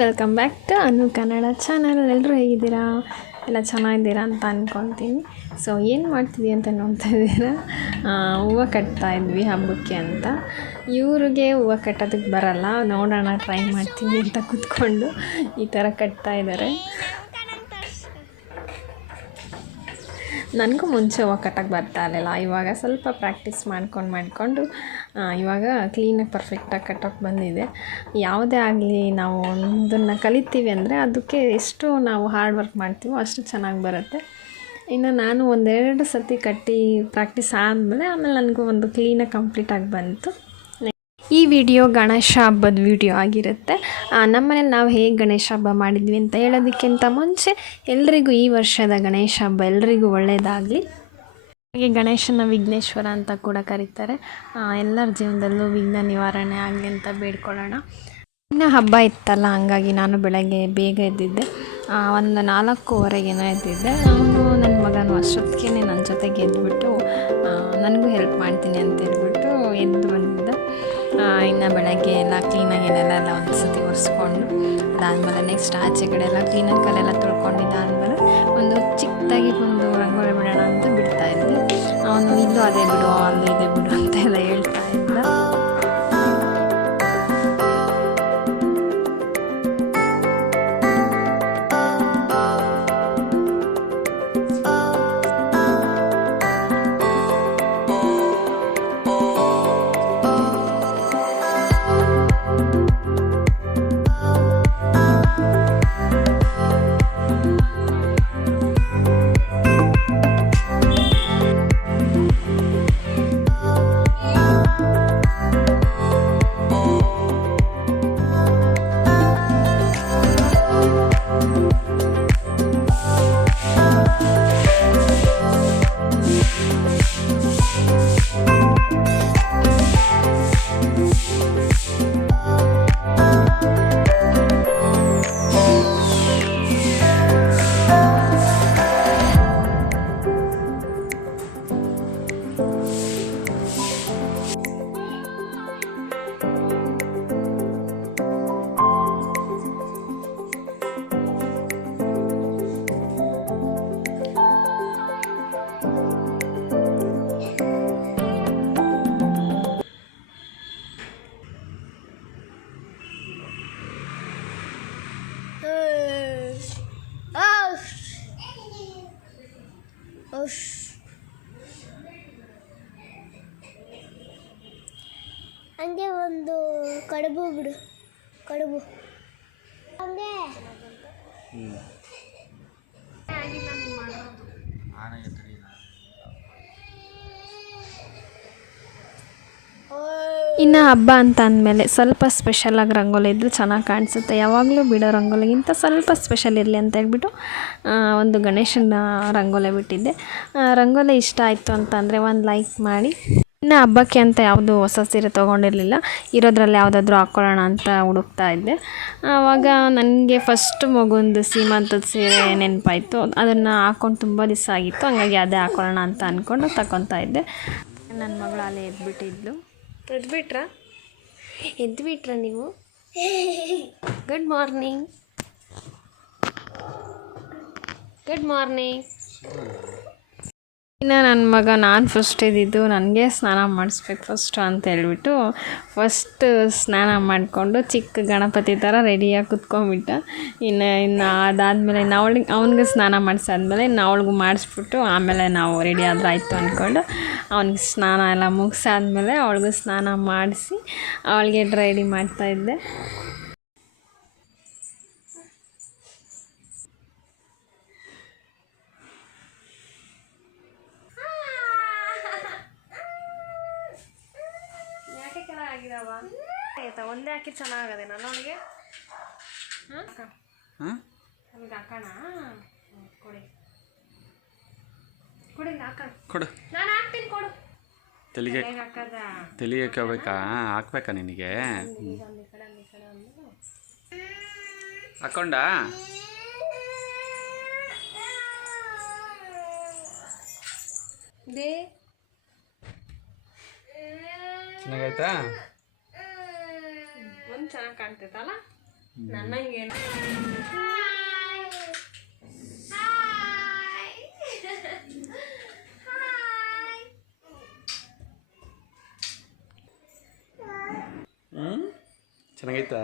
Welcome back to Anu Kannada channel ಎಲ್ಲರೂ ಹೇಗಿದ್ದೀರಾ? ಎಲ್ಲ ಚೆನ್ನಾಗಿದ್ದೀರಾ ಅಂತ ಅಂದ್ಕೊತೀನಿ ಸೊ ಏನು ಮಾಡ್ತಿದ್ದೀವಿ ಅಂತ ನೋಡ್ತಾ ಇದ್ದೀರಾ? ಹೂವು ಕಟ್ತಾ ಇದ್ವಿ ಹಬ್ಬಕ್ಕೆ ಅಂತ. ಇವ್ರಿಗೆ ಹೂವು ಕಟ್ಟೋದಕ್ಕೆ ಬರಲ್ಲ. ನೋಡೋಣ ಟ್ರೈ ಮಾಡ್ತೀನಿ ಅಂತ ಕೂತ್ಕೊಂಡು ಈ ಥರ ಕಟ್ತಾ ಇದ್ದಾರೆ. ನನಗೂ ಮುಂಚೆ ಕಟ್ಟಕ್ಕೆ ಬರ್ತಾ ಇರಲಿಲ್ಲ. ಇವಾಗ ಸ್ವಲ್ಪ ಪ್ರಾಕ್ಟೀಸ್ ಮಾಡ್ಕೊಂಡು ಮಾಡಿಕೊಂಡು ಇವಾಗ ಕ್ಲೀನಾಗಿ ಪರ್ಫೆಕ್ಟಾಗಿ ಕಟ್ಟೋಕೆ ಬಂದಿದೆ. ಯಾವುದೇ ಆಗಲಿ ನಾವು ಒಂದನ್ನು ಕಲಿತೀವಿ ಅಂದರೆ ಅದಕ್ಕೆ ಎಷ್ಟು ನಾವು ಹಾರ್ಡ್ ವರ್ಕ್ ಮಾಡ್ತೀವೋ ಅಷ್ಟು ಚೆನ್ನಾಗಿ ಬರುತ್ತೆ. ಇನ್ನು ನಾನು ಒಂದೆರಡು ಸತಿ ಕಟ್ಟಿ ಪ್ರಾಕ್ಟೀಸ್ ಆದಮೇಲೆ ಆಮೇಲೆ ನನಗೂ ಒಂದು ಕ್ಲೀನಾಗಿ ಕಂಪ್ಲೀಟಾಗಿ ಬಂತು. ಈ ವಿಡಿಯೋ ಗಣೇಶ ಹಬ್ಬದ ವಿಡಿಯೋ ಆಗಿರುತ್ತೆ. ನಮ್ಮ ಮನೇಲಿ ನಾವು ಹೇಗೆ ಗಣೇಶ ಹಬ್ಬ ಮಾಡಿದ್ವಿ ಅಂತ ಹೇಳೋದಕ್ಕಿಂತ ಮುಂಚೆ ಎಲ್ರಿಗೂ ಈ ವರ್ಷದ ಗಣೇಶ ಹಬ್ಬ ಎಲ್ರಿಗೂ ಒಳ್ಳೆಯದಾಗಲಿ ಹಾಗೆ ಗಣೇಶನ ವಿಘ್ನೇಶ್ವರ ಅಂತ ಕೂಡ ಕರೀತಾರೆ. ಎಲ್ಲರ ಜೀವನದಲ್ಲೂ ವಿಘ್ನ ನಿವಾರಣೆ ಆಗಲಿ ಅಂತ ಬೇಡ್ಕೊಳ್ಳೋಣ. ಇನ್ನು ಹಬ್ಬ ಇತ್ತಲ್ಲ, ಹಂಗಾಗಿ ನಾನು ಬೆಳಗ್ಗೆ ಬೇಗ ಎದ್ದಿದ್ದೆ. ಒಂದು ನಾಲ್ಕೂವರೆಗೇನೋ ಎದ್ದಿದ್ದೆ. ಅವನು ನನ್ನ ಮಗನು ಅಷ್ಟೊತ್ತಿಗೆ ನನ್ನ ಜೊತೆಗೆ ಎದ್ದುಬಿಟ್ಟು ನನಗೂ ಹೆಲ್ಪ್ ಮಾಡ್ತೀನಿ ಅಂತ ಹೇಳ್ಬಿಟ್ಟು ಎದ್ದು ಬಂದಿದ್ದ. ಇನ್ನು ಬೆಳಗ್ಗೆ ಎಲ್ಲ ಕ್ಲೀನಾಗಿ ಏನೆಲ್ಲ ಎಲ್ಲ ಒಂದು ಸತಿ ಒರೆಸ್ಕೊಂಡು, ಅದಾದಮೇಲೆ ನೆಕ್ಸ್ಟ್ ಆಚೆ ಕಡೆ ಎಲ್ಲ ಕ್ಲೀನಾಗಿ ಕಲ್ಲೆಲ್ಲ ತೊಳ್ಕೊಂಡಿದ್ದಾದಮೇಲೆ ಒಂದು ಚಿಕ್ಕದಾಗಿ ಒಂದು ರಂಗೋಲಿ ಬಿಡೋಣ ಅಂತ ಬಿಡ್ತಾ ಇದ್ದೆ ಅವನು, ಇಲ್ಲೂ ಅದೇ ಬಿಡು, ಅಲ್ಲೂ ಇದೇ ಬಿಡು. ಇನ್ನು ಹಬ್ಬ ಅಂತ ಅಂದಮೇಲೆ ಸ್ವಲ್ಪ ಸ್ಪೆಷಲಾಗಿ ರಂಗೋಲಿ ಇದ್ದರೆ ಚೆನ್ನಾಗಿ ಕಾಣಿಸುತ್ತೆ. ಯಾವಾಗಲೂ ಬಿಡೋ ರಂಗೋಲಿಗಿಂತ ಸ್ವಲ್ಪ ಸ್ಪೆಷಲ್ ಇರಲಿ ಅಂತ ಹೇಳ್ಬಿಟ್ಟು ಒಂದು ಗಣೇಶನ ರಂಗೋಲಿ ಬಿಟ್ಟಿದ್ದೆ. ರಂಗೋಲಿ ಇಷ್ಟ ಆಯಿತು ಅಂತಂದರೆ ಒಂದು ಲೈಕ್ ಮಾಡಿ. ಇನ್ನು ಹಬ್ಬಕ್ಕೆ ಅಂತ ಯಾವುದು ಹೊಸ ಸೀರೆ ತೊಗೊಂಡಿರಲಿಲ್ಲ. ಇರೋದ್ರಲ್ಲಿ ಯಾವುದಾದ್ರೂ ಹಾಕ್ಕೊಳ್ಳೋಣ ಅಂತ ಹುಡುಕ್ತಾ ಇದ್ದೆ. ಆವಾಗ ನನಗೆ ಫಸ್ಟ್ ಮಗುಂದು ಸೀಮಂತದ ಸೀರೆ ನೆನಪಾಯಿತು. ಅದನ್ನು ಹಾಕ್ಕೊಂಡು ತುಂಬ ದಿವಸ ಆಗಿತ್ತು. ಹಂಗಾಗಿ ಅದೇ ಹಾಕ್ಕೊಳ್ಳೋಣ ಅಂತ ಅಂದ್ಕೊಂಡು ತಗೊತಾ ಇದ್ದೆ. ನನ್ನ ಮಗಳು ಅಲ್ಲೇ ಎದ್ಬಿಟ್ಟಿದ್ಲು. ಎದ್ಬಿಟ್ರಾ? ಎದ್ಬಿಟ್ರಾ ನೀವು? ಗುಡ್ ಮಾರ್ನಿಂಗ್ ಗುಡ್ ಮಾರ್ನಿಂಗ್ ಇನ್ನು ನನ್ನ ಮಗ, ನಾನು ಫಸ್ಟ್ ಇದ್ದಿದ್ದು ನನಗೆ ಸ್ನಾನ ಮಾಡಿಸ್ಬೇಕು ಫಸ್ಟು ಅಂತ ಹೇಳ್ಬಿಟ್ಟು ಫಸ್ಟ್ ಸ್ನಾನ ಮಾಡಿಕೊಂಡು ಚಿಕ್ಕ ಗಣಪತಿ ಥರ ರೆಡಿಯಾಗಿ ಕುತ್ಕೊಂಡ್ಬಿಟ್ಟ. ಇನ್ನು ಇನ್ನು ಅದಾದಮೇಲೆ ಇನ್ನು ಅವಳಿಗೆ, ಅವ್ನಿಗೆ ಸ್ನಾನ ಮಾಡಿಸಾದ್ಮೇಲೆ ಇನ್ನು ಅವಳಿಗೂ ಮಾಡಿಸ್ಬಿಟ್ಟು ಆಮೇಲೆ ನಾವು ರೆಡಿ ಆದ್ರೆ ಆಯಿತು ಅಂದ್ಕೊಂಡು ಅವ್ನಿಗೆ ಸ್ನಾನ ಎಲ್ಲ ಮುಗಿಸಾದ್ಮೇಲೆ ಅವಳಿಗೂ ಸ್ನಾನ ಮಾಡಿಸಿ ಅವಳಿಗೆ ರೆಡಿ ಮಾಡ್ತಾಯಿದ್ದೆ ಒಂದೇ ಹಾಕಿ ಚೆನ್ನಾಗದೆ ನಾನು ಅವಳಿಗೆ ಹಾಂ ಹಾಂ ನಮ್ಗೆ ಹಾಕೋಣ ಕೊಡಿ. ಕೊಡಿ ಹಾಕ ಕೊಡು. ನಾನು ಹಾಕ್ತೀನಿ ಕೊಡು. ತಲೆಗೆ ಹಾಕಬೇಕಾ? ಹಾಕ್ಬೇಕಾ ನಿನಗೆ? ಹಾಕೊಂಡ? ದೇ. ಚೆನ್ನಾಗಾಯ್ತಾ? ಚೆನ್ನಾಗಿ ಕಾಣ್ತೈತಲ್ಲ? ಹ್ಞೂ ಚೆನ್ನಾಗೈತಾ?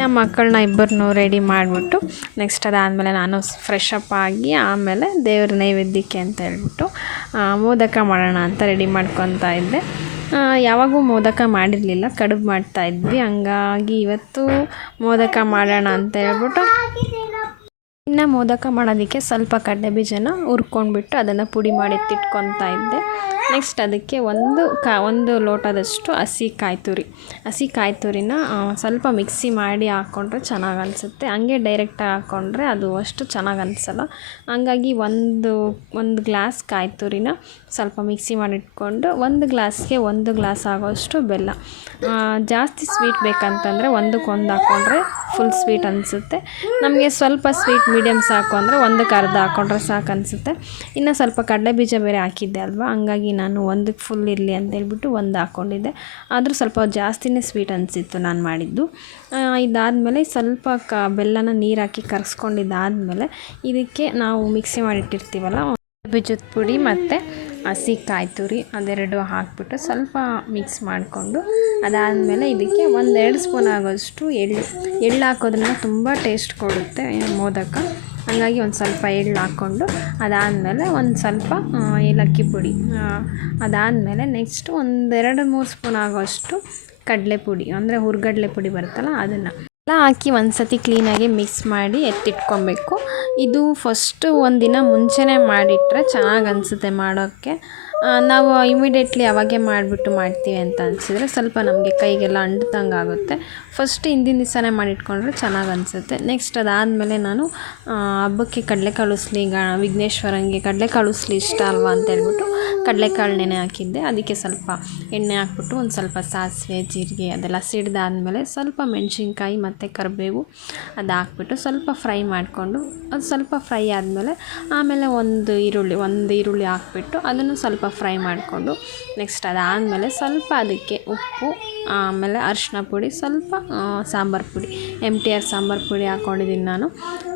ನಮ್ಮ ಮಕ್ಕಳನ್ನ ಇಬ್ಬರನ್ನೂ ರೆಡಿ ಮಾಡಿಬಿಟ್ಟು ನೆಕ್ಸ್ಟ್ ಅದಾದಮೇಲೆ ನಾನು ಫ್ರೆಶ್ ಅಪ್ ಆಗಿ ಆಮೇಲೆ ದೇವ್ರ ನೈವೇದ್ಯಕ್ಕೆ ಅಂತ ಹೇಳ್ಬಿಟ್ಟು ಮೋದಕ ಮಾಡೋಣ ಅಂತ ರೆಡಿ ಮಾಡ್ಕೊತಾ ಇದ್ದೆ. ಯಾವಾಗೂ ಮೋದಕ ಮಾಡಿರಲಿಲ್ಲ, ಕಡುಬು ಮಾಡ್ತಾ ಇದ್ವಿ. ಹಂಗಾಗಿ ಇವತ್ತು ಮೋದಕ ಮಾಡೋಣ ಅಂತ ಹೇಳ್ಬಿಟ್ಟು ಇನ್ನು ಮೋದಕ ಮಾಡೋದಕ್ಕೆ ಸ್ವಲ್ಪ ಕಡಲೆ ಬೀಜನ ಹುರ್ಕೊಂಡ್ಬಿಟ್ಟು ಅದನ್ನು ಪುಡಿ ಮಾಡಿ ತಿಟ್ಕೊತಾ ಇದ್ದೆ. ನೆಕ್ಸ್ಟ್ ಅದಕ್ಕೆ ಒಂದು ಕಾ, ಒಂದು ಲೋಟದಷ್ಟು ಹಸಿ ಕಾಯಿ ತುರಿ ಹಸಿ ಕಾಯಿ ತುರಿನ ಸ್ವಲ್ಪ ಮಿಕ್ಸಿ ಮಾಡಿ ಹಾಕ್ಕೊಂಡ್ರೆ ಚೆನ್ನಾಗಿ ಅನಿಸುತ್ತೆ. ಹಂಗೆ ಡೈರೆಕ್ಟಾಗಿ ಹಾಕ್ಕೊಂಡ್ರೆ ಅದು ಅಷ್ಟು ಚೆನ್ನಾಗಿ ಅನಿಸಲ್ಲ. ಹಂಗಾಗಿ ಒಂದು ಒಂದು ಗ್ಲಾಸ್ ಕಾಯಿ ತುರಿನ ಸ್ವಲ್ಪ ಮಿಕ್ಸಿ ಮಾಡಿಟ್ಕೊಂಡು ಒಂದು ಗ್ಲಾಸ್ಗೆ ಒಂದು ಗ್ಲಾಸ್ ಆಗೋಷ್ಟು ಬೆಲ್ಲ. ಜಾಸ್ತಿ ಸ್ವೀಟ್ ಬೇಕಂತಂದರೆ ಒಂದಕ್ಕೊಂದು ಹಾಕ್ಕೊಂಡ್ರೆ ಫುಲ್ ಸ್ವೀಟ್ ಅನಿಸುತ್ತೆ. ನಮಗೆ ಸ್ವಲ್ಪ ಸ್ವೀಟ್ ಮೀಡಿಯಮ್ ಸಾಕು ಅಂದರೆ ಒಂದಕ್ಕೆ ಅರ್ಧ ಹಾಕ್ಕೊಂಡ್ರೆ ಸಾಕು ಅನಿಸುತ್ತೆ. ಇನ್ನು ಸ್ವಲ್ಪ ಕಡಲೆ ಬೀಜ ಬೇರೆ ಹಾಕಿದ್ದೆ ಅಲ್ವಾ? ಹಂಗಾಗಿ ನಾನು ಒಂದಕ್ಕೆ ಫುಲ್ ಇರಲಿ ಅಂತ ಹೇಳ್ಬಿಟ್ಟು ಒಂದು ಹಾಕ್ಕೊಂಡಿದ್ದೆ ಆದರೂ ಸ್ವಲ್ಪ ಜಾಸ್ತಿನೇ ಸ್ವೀಟ್ ಅನಿಸಿತ್ತು ನಾನು ಮಾಡಿದ್ದು. ಇದಾದಮೇಲೆ ಸ್ವಲ್ಪ ಕ, ಬೆಲ್ಲನ ನೀರು ಹಾಕಿ ಕರಗಿಸ್ಕೊಂಡಿದ್ದಾದಮೇಲೆ ಇದಕ್ಕೆ ನಾವು ಮಿಕ್ಸಿ ಮಾಡಿಟ್ಟಿರ್ತೀವಲ್ಲ ಬಿಜದ ಪುಡಿ ಮತ್ತು ಹಸಿ ಕಾಯಿ ತುರಿ ಅದೆರಡು ಹಾಕ್ಬಿಟ್ಟು ಸ್ವಲ್ಪ ಮಿಕ್ಸ್ ಮಾಡಿಕೊಂಡು ಅದಾದಮೇಲೆ ಇದಕ್ಕೆ ಒಂದೆರಡು ಸ್ಪೂನ್ ಆಗೋಷ್ಟು ಎಳ್ಳು. ಎಳ್ಳು ಹಾಕೋದ್ರಿಂದ ತುಂಬ ಟೇಸ್ಟ್ ಕೊಡುತ್ತೆ, ಮೋದಕ. ಹಾಗಾಗಿ ಒಂದು ಸ್ವಲ್ಪ ಎಳ್ಳು ಹಾಕ್ಕೊಂಡು ಅದಾದಮೇಲೆ ಒಂದು ಸ್ವಲ್ಪ ಏಲಕ್ಕಿ ಪುಡಿ. ಅದಾದಮೇಲೆ ನೆಕ್ಸ್ಟ್ ಒಂದೆರಡು ಮೂರು ಸ್ಪೂನ್ ಆಗೋಷ್ಟು ಕಡಲೆ ಪುಡಿ ಅಂದರೆ ಹುರ್ಗಡ್ಲೆ ಪುಡಿ ಬರುತ್ತಲ್ಲ ಅದನ್ನು. ಎಲ್ಲ ಹಾಕಿ ಒಂದು ಸತಿ ಕ್ಲೀನಾಗಿ ಮಿಕ್ಸ್ ಮಾಡಿ ಎತ್ತಿಟ್ಕೊಬೇಕು. ಇದು ಫಸ್ಟು ಒಂದಿನ ಮುಂಚೆನೇ ಮಾಡಿಟ್ರೆ ಚೆನ್ನಾಗಿ ಅನಿಸುತ್ತೆ ಮಾಡೋಕ್ಕೆ. ನಾವು ಇಮಿಡಿಯೇಟ್ಲಿ ಅವಾಗೆ ಮಾಡಿಬಿಟ್ಟು ಮಾಡ್ತೀವಿ ಅಂತ ಅನಿಸಿದ್ರೆ ಸ್ವಲ್ಪ ನಮಗೆ ಕೈಗೆಲ್ಲ ಅಂಟ್ದಂಗೆ ಆಗುತ್ತೆ. ಫಸ್ಟ್ ಹಿಂದಿನ ದಿವಸನೇ ಮಾಡಿಟ್ಕೊಂಡ್ರೆ ಚೆನ್ನಾಗಿ ಅನಿಸುತ್ತೆ. ನೆಕ್ಸ್ಟ್ ಅದಾದಮೇಲೆ ನಾನು ಹಬ್ಬಕ್ಕೆ ಕಡಲೆಕಾಳು ಉಸ್ಲಿ, ಗ, ವಿಘ್ನೇಶ್ವರಂಗೆ ಕಡಲೆಕಾಳು ಉಸ್ಲಿ ಇಷ್ಟ ಅಲ್ವಾ ಅಂತ ಹೇಳ್ಬಿಟ್ಟು ಕಡಲೆಕಾಳು ನೆನೆ ಹಾಕಿದ್ದೆ. ಅದಕ್ಕೆ ಸ್ವಲ್ಪ ಎಣ್ಣೆ ಹಾಕ್ಬಿಟ್ಟು ಒಂದು ಸ್ವಲ್ಪ ಸಾಸಿವೆ, ಜೀರಿಗೆ ಅದೆಲ್ಲ ಸಿಡ್ದಾದಮೇಲೆ ಸ್ವಲ್ಪ ಮೆಣಸಿನ್ಕಾಯಿ ಮತ್ತು ಕರಿಬೇವು ಅದು ಹಾಕ್ಬಿಟ್ಟು ಸ್ವಲ್ಪ ಫ್ರೈ ಮಾಡಿಕೊಂಡು ಅದು ಸ್ವಲ್ಪ ಫ್ರೈ ಆದಮೇಲೆ ಆಮೇಲೆ ಒಂದು ಈರುಳ್ಳಿ ಒಂದು ಈರುಳ್ಳಿ ಹಾಕ್ಬಿಟ್ಟು ಅದನ್ನು ಸ್ವಲ್ಪ ಫ್ರೈ ಮಾಡಿಕೊಂಡು ನೆಕ್ಸ್ಟ್ ಅದಾದಮೇಲೆ ಸ್ವಲ್ಪ ಅದಕ್ಕೆ ಉಪ್ಪು, ಆಮೇಲೆ ಅರಿಶಿನ ಪುಡಿ, ಸ್ವಲ್ಪ ಸಾಂಬಾರು ಪುಡಿ ಎಂ ಟಿ ಆರ್ ಸಾಂಬಾರು ಪುಡಿ ಹಾಕ್ಕೊಂಡಿದ್ದೀನಿ ನಾನು.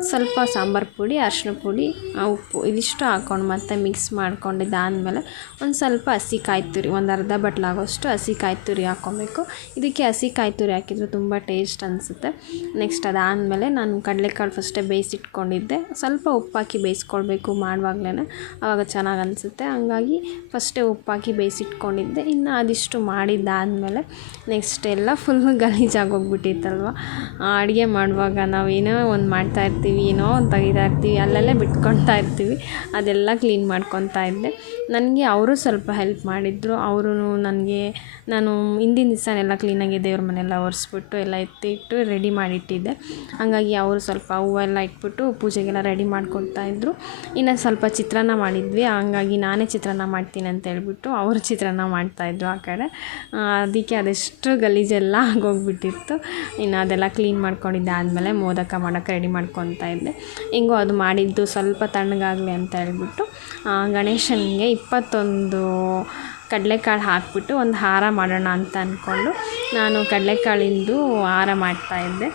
ಸ್ವಲ್ಪ ಸಾಂಬಾರು ಪುಡಿ ಅರಿಶಿನ ಪುಡಿ ಉಪ್ಪು ಇದಿಷ್ಟು ಹಾಕ್ಕೊಂಡು ಮತ್ತೆ ಮಿಕ್ಸ್ ಮಾಡ್ಕೊಂಡಿದ್ದಾದಮೇಲೆ ಒಂದು ಸ್ವಲ್ಪ ಹಸಿ ಕಾಯಿ ತುರಿ, ಒಂದು ಅರ್ಧ ಬಟ್ಲಾಗೋಷ್ಟು ಹಸಿ ಕಾಯಿ ತುರಿ ಹಾಕ್ಕೊಬೇಕು ಇದಕ್ಕೆ ಹಸಿ ಕಾಯಿ ತುರಿ ಹಾಕಿದ್ರೆ ತುಂಬ ಟೇಸ್ಟ್ ಅನಿಸುತ್ತೆ. ನೆಕ್ಸ್ಟ್ ಅದಾದಮೇಲೆ ನಾನು ಕಡಲೆಕಾಳು ಫಸ್ಟೇ ಬೇಯಿಸಿಟ್ಕೊಂಡಿದ್ದೆ. ಸ್ವಲ್ಪ ಉಪ್ಪು ಹಾಕಿ ಬೇಯಿಸ್ಕೊಳ್ಬೇಕು ಮಾಡುವಾಗ್ಲೇ ಆವಾಗ ಚೆನ್ನಾಗಿ ಅನಿಸುತ್ತೆ. ಹಂಗಾಗಿ ಫಸ್ಟೇ ಉಪ್ಪಾಕಿ ಬೇಯಿಸಿಟ್ಕೊಂಡಿದ್ದೆ, ಇನ್ನು ಅದಿಷ್ಟು ಮಾಡಿದ್ದಾದಮೇಲೆ ನೆಕ್ಸ್ಟ್ ಎಲ್ಲ ಫುಲ್ ಗಲೀಜಾಗೋಗ್ಬಿಟ್ಟಿತ್ತಲ್ವ? ಅಡುಗೆ ಮಾಡುವಾಗ ನಾವು ಏನೋ ಒಂದು ಮಾಡ್ತಾ ಇರ್ತೀವಿ, ಏನೋ ಒಂದು ತೆಗಿತಾ ಇರ್ತೀವಿ, ಅಲ್ಲಲ್ಲೇ ಬಿಟ್ಕೊಳ್ತಾ ಇರ್ತೀವಿ, ಅದೆಲ್ಲ ಕ್ಲೀನ್ ಮಾಡ್ಕೊತಾ ಇದ್ದೆ. ನನಗೆ ಅವರು ಸ್ವಲ್ಪ ಹೆಲ್ಪ್ ಮಾಡಿದರು ಅವರು ನನಗೆ ನಾನು ಹಿಂದಿನ ದಿವಸನೆಲ್ಲ ಕ್ಲೀನಾಗಿ ದೇವ್ರ ಮನೆಯೆಲ್ಲ ಒರೆಸ್ಬಿಟ್ಟು ಎಲ್ಲ ಎತ್ತಿಟ್ಟು ರೆಡಿ ಮಾಡಿಟ್ಟಿದ್ದೆ. ಹಾಗಾಗಿ ಅವರು ಸ್ವಲ್ಪ ಹೂವೆಲ್ಲ ಇಟ್ಬಿಟ್ಟು ಪೂಜೆಗೆಲ್ಲ ರೆಡಿ ಮಾಡ್ಕೊಡ್ತಾ ಇದ್ದರು ಇನ್ನು ಸ್ವಲ್ಪ ಚಿತ್ರಾನ್ನ ಮಾಡಿದ್ವಿ, ಹಂಗಾಗಿ ನಾನೇ ಚಿತ್ರಾನ್ನ ಮಾಡ್ತೀನಿ ಅಂತ ಹೇಳ್ಬಿಟ್ಟು ಅವರು ಚಿತ್ರಾನ್ನ ಮಾಡ್ತಾಯಿದ್ರು ಆ ಕಡೆ. ಅದಕ್ಕೆ ಅದೆಷ್ಟು ಗಲೀಜೆಲ್ಲ ಆಗೋಗ್ಬಿಟ್ಟಿತ್ತು. ಇನ್ನು ಅದೆಲ್ಲ ಕ್ಲೀನ್ ಮಾಡ್ಕೊಂಡಿದ್ದೆ ಆದಮೇಲೆ ಮೋದಕ ಮಾಡೋಕ್ಕೆ ರೆಡಿ ಮಾಡ್ಕೊತಾ ಇದ್ದೆ. ಹೆಂಗೋ ಅದು ಮಾಡಿದ್ದು ಸ್ವಲ್ಪ ತಣ್ಣಗಾಗಲಿ ಅಂತ ಹೇಳ್ಬಿಟ್ಟು ಗಣೇಶನಿಗೆ ಇಪ್ಪತ್ತೊಂದು ಕಡಲೆಕಾಳು ಹಾಕ್ಬಿಟ್ಟು ಒಂದು ಹಾರ ಮಾಡೋಣ ಅಂತ ಅಂದ್ಕೊಂಡು ನಾನು ಕಡಲೆಕಾಳಿಂದು ಹಾರ ಮಾಡ್ತಾಯಿದ್ದೆ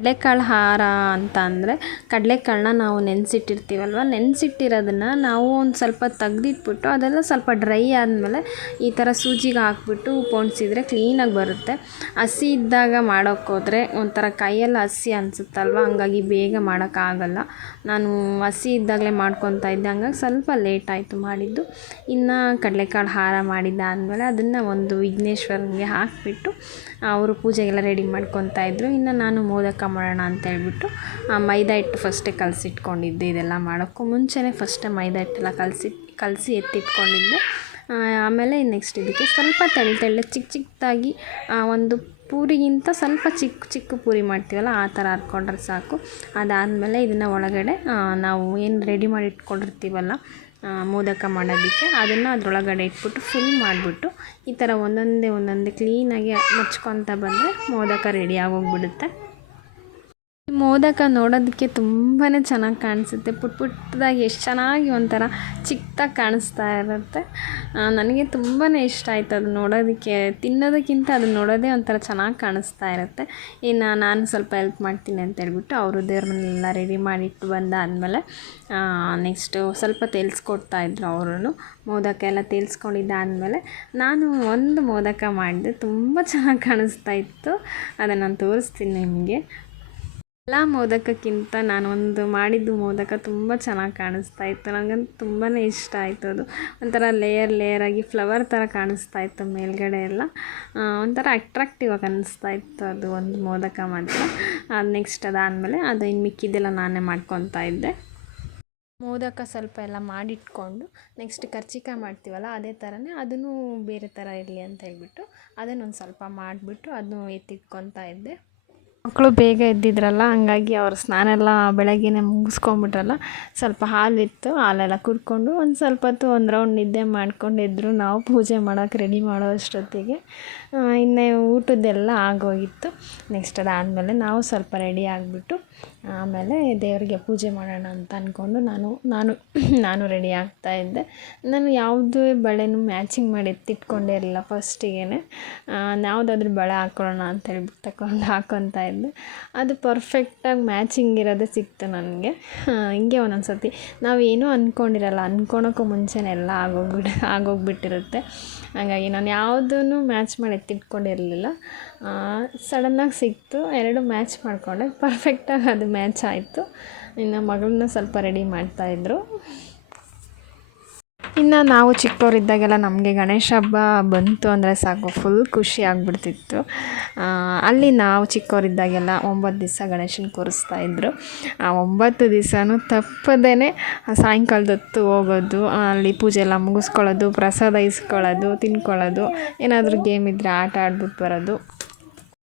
ಕಡಲೆಕಾಳು ಹಾರ ಅಂತ ಅಂದರೆ ಕಡಲೆಕಾಳನ್ನ ನಾವು ನೆನೆಸಿಟ್ಟಿರ್ತೀವಲ್ವ? ನೆನೆಸಿಟ್ಟಿರೋದನ್ನ ನಾವು ಒಂದು ಸ್ವಲ್ಪ ತೆಗ್ದಿಟ್ಬಿಟ್ಟು ಅದೆಲ್ಲ ಸ್ವಲ್ಪ ಡ್ರೈ ಆದಮೇಲೆ ಈ ಥರ ಸೂಜಿಗೆ ಹಾಕ್ಬಿಟ್ಟು ಪೋಣಿಸಿದ್ರೆ ಕ್ಲೀನಾಗಿ ಬರುತ್ತೆ. ಹಸಿ ಇದ್ದಾಗ ಮಾಡೋಕ್ಕೋದ್ರೆ ಒಂಥರ ಕೈಯೆಲ್ಲ ಹಸಿ ಅನಿಸುತ್ತಲ್ವ? ಹಂಗಾಗಿ ಬೇಗ ಮಾಡೋಕ್ಕಾಗಲ್ಲ. ನಾನು ಹಸಿ ಇದ್ದಾಗಲೇ ಮಾಡ್ಕೊತಾ ಇದ್ದೆ. ಹಂಗಾಗಿ ಸ್ವಲ್ಪ ಲೇಟ್ ಆಯಿತು ಮಾಡಿದ್ದು. ಇನ್ನು ಕಡಲೆಕಾಳು ಹಾರ ಮಾಡಿದ್ದಾದಮೇಲೆ ಅದನ್ನು ಒಂದು ವಿಘ್ನೇಶ್ವರನಿಗೆ ಹಾಕಿಬಿಟ್ಟು ಅವರು ಪೂಜೆಗೆಲ್ಲ ರೆಡಿ ಮಾಡ್ಕೊತಾ ಇದ್ದರು ಇನ್ನು ನಾನು ಮೋದಕ ಮಾಡೋಣ ಅಂತ ಹೇಳ್ಬಿಟ್ಟು ಮೈದಾ ಹಿಟ್ಟು ಫಸ್ಟೇ ಕಲಸಿಟ್ಕೊಂಡಿದ್ದೆ. ಇದೆಲ್ಲ ಮಾಡೋಕ್ಕೂ ಮುಂಚೆನೇ ಫಸ್ಟೇ ಮೈದಾ ಹಿಟ್ಟೆಲ್ಲ ಕಲಸಿ ಕಲಸಿ ಎತ್ತಿಟ್ಕೊಂಡಿದ್ದೆ. ಆಮೇಲೆ ನೆಕ್ಸ್ಟ್ ಇದಕ್ಕೆ ಸ್ವಲ್ಪ ತೆಳ್ಳು, ತೆಳ್ಳ ಚಿಕ್ಕ ಚಿಕ್ಕದಾಗಿ ಒಂದು ಪೂರಿಗಿಂತ ಸ್ವಲ್ಪ ಚಿಕ್ಕ ಚಿಕ್ಕ ಪೂರಿ ಮಾಡ್ತೀವಲ್ಲ, ಆ ಥರ ಹರ್ಕೊಂಡ್ರೆ ಸಾಕು. ಅದಾದಮೇಲೆ ಇದನ್ನು ಒಳಗಡೆ ನಾವು ಏನು ರೆಡಿ ಮಾಡಿ ಇಟ್ಕೊಂಡಿರ್ತೀವಲ್ಲ ಮೋದಕ ಮಾಡೋದಕ್ಕೆ, ಅದನ್ನು ಅದರೊಳಗಡೆ ಇಟ್ಬಿಟ್ಟು ಫಿಲ್ ಮಾಡಿಬಿಟ್ಟು, ಈ ಥರ ಒಂದೊಂದೇ ಒಂದೊಂದೇ ಕ್ಲೀನಾಗಿ ಮಚ್ಕೊತ ಬಂದರೆ ಮೋದಕ ರೆಡಿ ಆಗೋಗ್ಬಿಡುತ್ತೆ. ಮೋದಕ ನೋಡೋದಕ್ಕೆ ತುಂಬಾ ಚೆನ್ನಾಗಿ ಕಾಣಿಸುತ್ತೆ. ಪುಟ್ ಪುಟ್ಟದಾಗಿ ಎಷ್ಟು ಚೆನ್ನಾಗಿ ಒಂಥರ ಚಿಕ್ಕದಾಗಿ ಕಾಣಿಸ್ತಾ ಇರುತ್ತೆ. ನನಗೆ ತುಂಬಾ ಇಷ್ಟ ಆಯಿತು ಅದು ನೋಡೋದಕ್ಕೆ. ತಿನ್ನೋದಕ್ಕಿಂತ ಅದು ನೋಡೋದೇ ಒಂಥರ ಚೆನ್ನಾಗಿ ಕಾಣಿಸ್ತಾ ಇರುತ್ತೆ. ಇನ್ನು ನಾನು ಸ್ವಲ್ಪ ಹೆಲ್ಪ್ ಮಾಡ್ತೀನಿ ಅಂತ ಹೇಳ್ಬಿಟ್ಟು ಅವರು ದೇವ್ರ ಮನೆಯೆಲ್ಲ ರೆಡಿ ಮಾಡಿಟ್ಟು ಬಂದಾದಮೇಲೆ ನೆಕ್ಸ್ಟು ಸ್ವಲ್ಪ ತೇಲ್ಸ್ಕೊಡ್ತಾ ಇದ್ರು ಅವರು ಮೋದಕ ಎಲ್ಲ ತೇಲ್ಸ್ಕೊಂಡಿದ್ದಾದಮೇಲೆ ನಾನು ಒಂದು ಮೋದಕ ಮಾಡಿದೆ. ತುಂಬ ಚೆನ್ನಾಗಿ ಕಾಣಿಸ್ತಾ ಇತ್ತು. ಅದನ್ನು ನಾನು ತೋರಿಸ್ತೀನಿ ನಿಮಗೆ. ಎಲ್ಲ ಮೋದಕಕ್ಕಿಂತ ಒಂದು ಮಾಡಿದ್ದು ಮೋದಕ ತುಂಬ ಚೆನ್ನಾಗಿ ಕಾಣಿಸ್ತಾ ಇತ್ತು. ನನಗಂತೂ ತುಂಬಾ ಇಷ್ಟ ಆಯಿತು ಅದು. ಒಂಥರ ಲೇಯರ್ ಲೇಯರ್ ಆಗಿ ಫ್ಲವರ್ ಥರ ಕಾಣಿಸ್ತಾ ಇತ್ತು ಮೇಲ್ಗಡೆ ಎಲ್ಲ. ಒಂಥರ ಅಟ್ರಾಕ್ಟಿವ್ ಆಗಿ ಅನ್ನಿಸ್ತಾ ಇತ್ತು ಅದು ಒಂದು ಮೋದಕ ಮಾತ್ರ. ಅದು ನೆಕ್ಸ್ಟ್ ಅದಾದಮೇಲೆ ಅದು ಇನ್ನು ಮಿಕ್ಕಿದ್ದೆಲ್ಲ ನಾನೇ ಮಾಡ್ಕೊತಾ ಇದ್ದೆ. ಮೋದಕ ಸ್ವಲ್ಪ ಎಲ್ಲ ಮಾಡಿಟ್ಕೊಂಡು ನೆಕ್ಸ್ಟ್ ಕರ್ಚಿಕಾಯಿ ಮಾಡ್ತೀವಲ್ಲ ಅದೇ ಥರನೇ ಅದನ್ನು ಬೇರೆ ಥರ ಇರಲಿ ಅಂತ ಹೇಳ್ಬಿಟ್ಟು ಅದನ್ನೊಂದು ಸ್ವಲ್ಪ ಮಾಡಿಬಿಟ್ಟು ಅದನ್ನು ಎತ್ತಿಟ್ಕೊತಾ ಇದ್ದೆ. ಮಕ್ಕಳು ಬೇಗ ಎದ್ದಿದ್ರಲ್ಲ, ಹಂಗಾಗಿ ಅವ್ರ ಸ್ನಾನ ಎಲ್ಲ ಬೆಳಗ್ಗೆನೇ ಮುಗಿಸ್ಕೊಂಬಿಟ್ರಲ್ಲ ಸ್ವಲ್ಪ ಹಾಲಿತ್ತು, ಹಾಲೆಲ್ಲ ಕುಡ್ಕೊಂಡು ಒಂದು ಸ್ವಲ್ಪ ಹೊತ್ತು ಒಂದು ರೌಂಡ್ ನಿದ್ದೆ ಮಾಡ್ಕೊಂಡು ನಾವು ಪೂಜೆ ಮಾಡೋಕೆ ರೆಡಿ ಮಾಡೋ ಅಷ್ಟೊತ್ತಿಗೆ. ಇನ್ನೇ ಊಟದ್ದೆಲ್ಲ ಆಗೋಗಿತ್ತು. ನೆಕ್ಸ್ಟ್ ಅದಾದಮೇಲೆ ನಾವು ಸ್ವಲ್ಪ ರೆಡಿ ಆಗಿಬಿಟ್ಟು ಆಮೇಲೆ ದೇವರಿಗೆ ಪೂಜೆ ಮಾಡೋಣ ಅಂತ ಅಂದ್ಕೊಂಡು ನಾನು ನಾನು ನಾನು ರೆಡಿ ಆಗ್ತಾ ಇದ್ದೆ. ನಾನು ಯಾವುದೇ ಬಳೆನೂ ಮ್ಯಾಚಿಂಗ್ ಮಾಡಿ ಎತ್ತಿಟ್ಕೊಂಡೇ ಇರಲಿಲ್ಲ ಫಸ್ಟಿಗೆ ಯಾವುದಾದ್ರೂ ಬಳೆ ಹಾಕೊಳ್ಳೋಣ ಅಂತ ಹೇಳ್ಬಿಟ್ಟು ತಗೊಂಡು ಹಾಕ್ಕೊತಾ ಇದ್ದೆ. ಅದು ಪರ್ಫೆಕ್ಟಾಗಿ ಮ್ಯಾಚಿಂಗ್ ಇರೋದೇ ಸಿಕ್ತು ನನಗೆ. ಹಿಂಗೆ ಒಂದೊಂದು ಸತಿ ನಾವು ಏನೂ ಅಂದ್ಕೊಂಡಿರಲ್ಲ ಅಂದ್ಕೊಳೋಕ್ಕೂ ಮುಂಚೆನೇ ಎಲ್ಲ ಆಗೋಗ್ಬಿಡ, ಆಗೋಗ್ಬಿಟ್ಟಿರುತ್ತೆ. ಹಾಗಾಗಿ ನಾನು ಯಾವುದೂ ಮ್ಯಾಚ್ ಮಾಡಿ ಎತ್ತಿಟ್ಕೊಂಡಿರಲಿಲ್ಲ. ಸಡನ್ನಾಗಿ ಸಿಕ್ತು, ಎರಡು ಮ್ಯಾಚ್ ಮಾಡಿಕೊಂಡೆ. ಪರ್ಫೆಕ್ಟಾಗಿ ಅದು ಮ್ಯಾಚ್ ಆಯಿತು. ಇನ್ನು ಮಗಳನ್ನ ಸ್ವಲ್ಪ ರೆಡಿ ಮಾಡ್ತಾಯಿದ್ರು ಇನ್ನು ನಾವು ಚಿಕ್ಕವರಿದ್ದಾಗೆಲ್ಲ ನಮಗೆ ಗಣೇಶ ಹಬ್ಬ ಬಂತು ಅಂದರೆ ಸಾಕು ಫುಲ್ ಖುಷಿ ಆಗಿಬಿಡ್ತಿತ್ತು. ಅಲ್ಲಿ ನಾವು ಚಿಕ್ಕವರಿದ್ದಾಗೆಲ್ಲ ಒಂಬತ್ತು ದಿವಸ ಗಣೇಶನ ಕೂರಿಸ್ತಾ ಇದ್ದರು ಆ ಒಂಬತ್ತು ದಿವಸನೂ ತಪ್ಪದೇ ಸಾಯಂಕಾಲದ ಹೊತ್ತು ಹೋಗೋದು, ಅಲ್ಲಿ ಪೂಜೆ ಎಲ್ಲ ಮುಗಿಸ್ಕೊಳ್ಳೋದು, ಪ್ರಸಾದ ಇಸ್ಕೊಳ್ಳೋದು, ತಿನ್ಕೊಳ್ಳೋದು, ಏನಾದರೂ ಗೇಮ್ ಇದ್ದರೆ ಆಟ ಆಡ್ಬಿಟ್ಟು ಬರೋದು.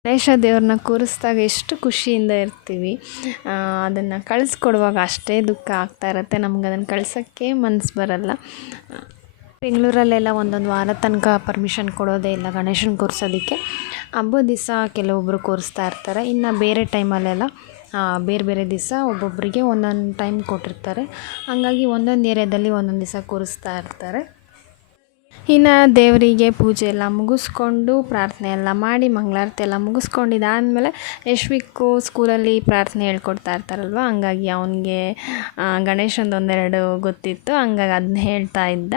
ಗಣೇಶ ದೇವ್ರನ್ನ ಕೂರಿಸ್ದಾಗ ಎಷ್ಟು ಖುಷಿಯಿಂದ ಇರ್ತೀವಿ. ಅದನ್ನು ಕಳಿಸ್ಕೊಡುವಾಗ ಅಷ್ಟೇ ದುಃಖ ಆಗ್ತಾ ಇರುತ್ತೆ. ನಮ್ಗೆ ಅದನ್ನು ಕಳ್ಸೋಕ್ಕೆ ಮನಸ್ಸು ಬರಲ್ಲ. ಬೆಂಗಳೂರಲ್ಲೆಲ್ಲ ಒಂದೊಂದು ವಾರ ತನಕ ಪರ್ಮಿಷನ್ ಕೊಡೋದೇ ಇಲ್ಲ ಗಣೇಶನ ಕೂರಿಸೋದಕ್ಕೆ. ಹಬ್ಬದ ದಿವಸ ಕೆಲವೊಬ್ಬರು ಕೂರಿಸ್ತಾ ಇರ್ತಾರೆ. ಇನ್ನು ಬೇರೆ ಟೈಮಲ್ಲೆಲ್ಲ ಬೇರೆ ಬೇರೆ ದಿವಸ ಒಬ್ಬೊಬ್ಬರಿಗೆ ಒಂದೊಂದು ಟೈಮ್ ಕೊಟ್ಟಿರ್ತಾರೆ. ಹಂಗಾಗಿ ಒಂದೊಂದು ಏರಿಯಾದಲ್ಲಿ ಒಂದೊಂದು ದಿವಸ ಕೂರಿಸ್ತಾ ಇರ್ತಾರೆ. ಇನ್ನು ದೇವರಿಗೆ ಪೂಜೆ ಎಲ್ಲ ಮುಗಿಸ್ಕೊಂಡು ಪ್ರಾರ್ಥನೆ ಎಲ್ಲ ಮಾಡಿ ಮಂಗಳಾರತಿ ಎಲ್ಲ ಮುಗಿಸ್ಕೊಂಡಿದ್ದಾದಮೇಲೆ ಯಶ್ವಿಕ್ಕು ಸ್ಕೂಲಲ್ಲಿ ಪ್ರಾರ್ಥನೆ ಹೇಳ್ಕೊಡ್ತಾ ಇರ್ತಾರಲ್ವ? ಹಂಗಾಗಿ ಅವನಿಗೆ ಗಣೇಶಂದು ಒಂದೆರಡು ಗೊತ್ತಿತ್ತು. ಹಂಗಾಗಿ ಅದನ್ನ ಹೇಳ್ತಾ ಇದ್ದ.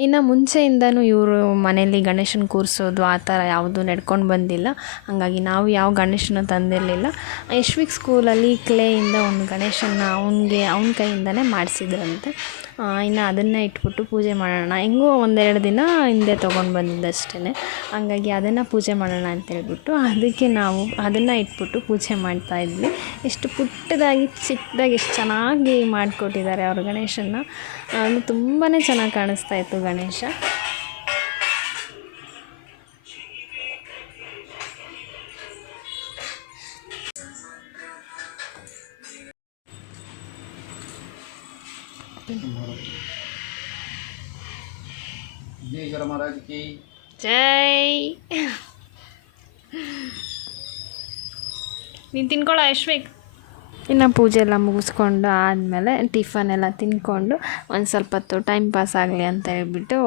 ಇನ್ನು ಮುಂಚೆಯಿಂದನೂ ಇವರು ಮನೆಯಲ್ಲಿ ಗಣೇಶನ ಕೂರಿಸೋದು ಆ ಥರ ಯಾವುದೂ ನಡ್ಕೊಂಡು ಬಂದಿಲ್ಲ. ಹಾಗಾಗಿ ನಾವು ಯಾವ ಗಣೇಶನ ತಂದಿರಲಿಲ್ಲ. ಯಶ್ವಿಕ್ ಸ್ಕೂಲಲ್ಲಿ ಕ್ಲೇಯಿಂದ ಒಂದು ಗಣೇಶನ ಅವನಿಗೆ, ಅವನ ಕೈಯಿಂದನೇ ಮಾಡಿಸಿದ್ರಂತೆ. ಇನ್ನು ಅದನ್ನು ಇಟ್ಬಿಟ್ಟು ಪೂಜೆ ಮಾಡೋಣ. ಹೆಂಗೂ ಒಂದೆರಡು ದಿನ ಹಿಂದೆ ತೊಗೊಂಡು ಬಂದಿದ್ದಷ್ಟೇ ಹಂಗಾಗಿ ಅದನ್ನು ಪೂಜೆ ಮಾಡೋಣ ಅಂತ ಹೇಳ್ಬಿಟ್ಟು ಅದಕ್ಕೆ ನಾವು ಅದನ್ನು ಇಟ್ಬಿಟ್ಟು ಪೂಜೆ ಮಾಡ್ತಾ ಇದ್ವಿ. ಎಷ್ಟು ಪುಟ್ಟದಾಗಿ, ಚಿಕ್ಕದಾಗಿ ಎಷ್ಟು ಚೆನ್ನಾಗಿ ಮಾಡಿಕೊಟ್ಟಿದ್ದಾರೆ ಅವರು ಗಣೇಶನ ಅದು ತುಂಬಾ ಚೆನ್ನಾಗಿ ಕಾಣಿಸ್ತಾ ಇತ್ತು ಗಣೇಶ. ಮಹಾರಾಜ್ ಕಿ. ಜೈ. ನೀನು ತಿನ್ಕೊಳ್ಳೋ ಯಶ್ವಿಕ್. ಇನ್ನು ಪೂಜೆ ಎಲ್ಲ ಮುಗಿಸ್ಕೊಂಡು ಆದಮೇಲೆ ಟಿಫನ್ ಎಲ್ಲ ತಿಂದ್ಕೊಂಡು ಒಂದು ಸ್ವಲ್ಪ ಹೊತ್ತು ಟೈಮ್ ಪಾಸ್ ಆಗಲಿ ಅಂತ ಹೇಳ್ಬಿಟ್ಟು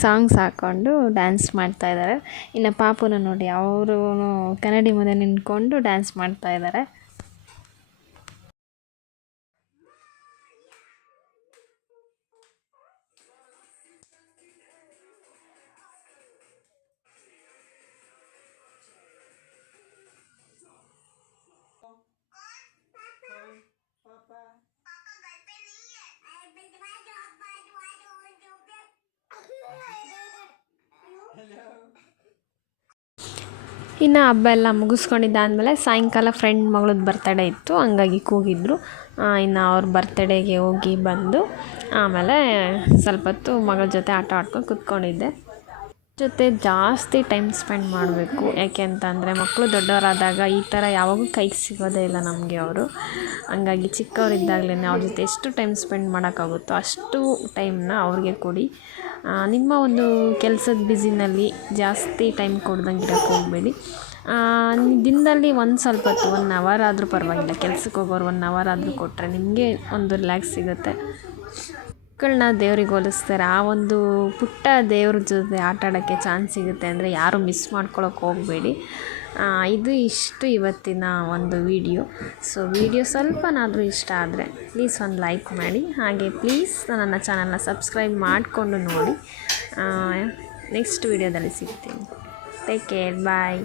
ಸಾಂಗ್ಸ್ ಹಾಕ್ಕೊಂಡು ಡ್ಯಾನ್ಸ್ ಮಾಡ್ತಾ ಇದ್ದಾರೆ ಇನ್ನು ಪಾಪುನ ನೋಡಿ ಅವರು ಕನ್ನಡಿ ಮುಂದೆ ನಿಂತ್ಕೊಂಡು ಡ್ಯಾನ್ಸ್ ಮಾಡ್ತಾ ಇನ್ನು ಹಬ್ಬ ಎಲ್ಲ ಮುಗಿಸ್ಕೊಂಡಿದ್ದಾದಮೇಲೆ ಸಾಯಂಕಾಲ ಫ್ರೆಂಡ್ ಮಗಳದ್ದು ಬರ್ತಡೇ ಇತ್ತು, ಹಂಗಾಗಿ ಕೂಗಿದ್ರು. ಇನ್ನು ಅವ್ರ ಬರ್ತಡೇಗೆ ಹೋಗಿ ಬಂದು, ಆಮೇಲೆ ಸ್ವಲ್ಪ ಹೊತ್ತು ಮಗಳ ಜೊತೆ ಆಟ ಆಡ್ಕೊಂಡು ಕೂತ್ಕೊಂಡಿದ್ದೆ. ಜೊತೆ ಜಾಸ್ತಿ ಟೈಮ್ ಸ್ಪೆಂಡ್ ಮಾಡಬೇಕು. ಯಾಕೆ ಅಂತಂದರೆ ಮಕ್ಕಳು ದೊಡ್ಡವರಾದಾಗ ಈ ಥರ ಯಾವಾಗೂ ಕೈಗೆ ಸಿಗೋದೇ ಇಲ್ಲ ನಮಗೆ ಅವರು. ಹಂಗಾಗಿ ಚಿಕ್ಕವರಿದ್ದಾಗಲೇ ಅವ್ರ ಜೊತೆ ಎಷ್ಟು ಟೈಮ್ ಸ್ಪೆಂಡ್ ಮಾಡೋಕ್ಕಾಗುತ್ತೋ ಅಷ್ಟು ಟೈಮ್ನ ಅವ್ರಿಗೆ ಕೊಡಿ. ನಿಮ್ಮ ಒಂದು ಕೆಲಸದ ಬ್ಯುಸಿನಲ್ಲಿ ಜಾಸ್ತಿ ಟೈಮ್ ಕೊಡ್ದಂಗೆ ಇರೋಕ್ಕೆ ಹೋಗಬೇಡಿ. ದಿನದಲ್ಲಿ ಒಂದು ಸ್ವಲ್ಪ ಹೊತ್ತು ಒನ್ ಅವರ್ ಆದರೂ ಪರವಾಗಿಲ್ಲ. ಕೆಲ್ಸಕ್ಕೆ ಹೋಗೋರು ಒನ್ ಅವರ್ ಆದರೂ ಕೊಟ್ಟರೆ ನಿಮಗೆ ಒಂದು ರಿಲ್ಯಾಕ್ಸ್ ಸಿಗುತ್ತೆ. ಮಕ್ಕಳನ್ನ ದೇವ್ರಿಗೆ ಹೋಲಿಸ್ತಾರೆ. ಆ ಒಂದು ಪುಟ್ಟ ದೇವ್ರ ಜೊತೆ ಆಟ ಆಡೋಕ್ಕೆ ಚಾನ್ಸ್ ಸಿಗುತ್ತೆ ಅಂದರೆ ಯಾರೂ ಮಿಸ್ ಮಾಡ್ಕೊಳಕ್ಕೆ ಹೋಗಬೇಡಿ. ಇದು ಇಷ್ಟು ಇವತ್ತಿನ ಒಂದು ವಿಡಿಯೋ ಸೊ ವಿಡಿಯೋ ಸ್ವಲ್ಪನಾದರೂ ಇಷ್ಟ ಆದರೆ ಪ್ಲೀಸ್ ಒಂದು ಲೈಕ್ ಮಾಡಿ. ಹಾಗೆ ಪ್ಲೀಸ್ ನನ್ನ ಚಾನಲ್ನ ಸಬ್ಸ್ಕ್ರೈಬ್ ಮಾಡಿಕೊಂಡು ನೋಡಿ. ನೆಕ್ಸ್ಟ್ ವಿಡಿಯೋದಲ್ಲಿ ಸಿಗ್ತೀನಿ. Take care bye